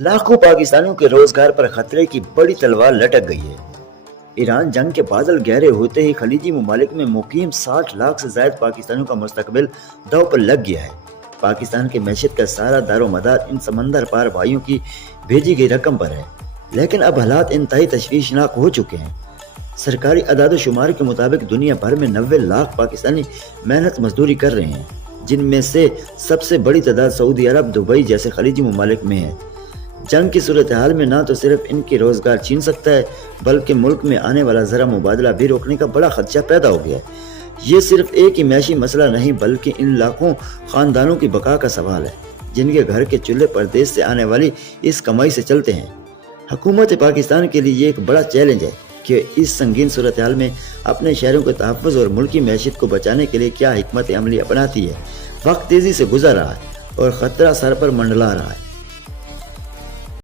लाखों पाकिस्तानियों के रोजगार पर खतरे की बड़ी तलवार लटक गई है। ईरान जंग के बादल गहरे होते ही खलीजी ममालिक में मुकीम 60 लाख से ज्यादा पाकिस्तानियों का मुस्तकबिल दांव पर लग गया है। पाकिस्तान की मैशियत का सारा दारोमदार इन समंदर पार भाइयों की भेजी गई रकम पर है, लेकिन अब हालात इंतहाई तशवीशनाक हो चुके हैं। सरकारी अदाद-ओ-शुमार के मुताबिक दुनिया भर में 90 लाख पाकिस्तानी मेहनत मजदूरी कर रहे हैं, जिनमें से सबसे बड़ी तादाद सऊदी अरब, दुबई जैसे खलीजी ममालिक में है। जंग की सूरत हाल में ना तो सिर्फ इनके रोजगार छीन सकता है, बल्कि मुल्क में आने वाला ज़रा मुबादला भी रोकने का बड़ा खदशा पैदा हो गया है। ये सिर्फ एक ही मैशी मसला नहीं, बल्कि इन लाखों खानदानों की बका का सवाल है, जिनके घर के चूल्हे परदेश से आने वाली इस कमाई से चलते हैं। हुकूमत पाकिस्तान के लिए ये एक बड़ा चैलेंज है कि इस संगीन सूरत हाल में अपने शहरों के तहफ़्फ़ुज़ और मुल्की मैशियत को बचाने के लिए क्या हिकमत अमली अपनाती है। वक्त तेज़ी से गुजर रहा है और ख़तरा सर पर मंडला रहा है।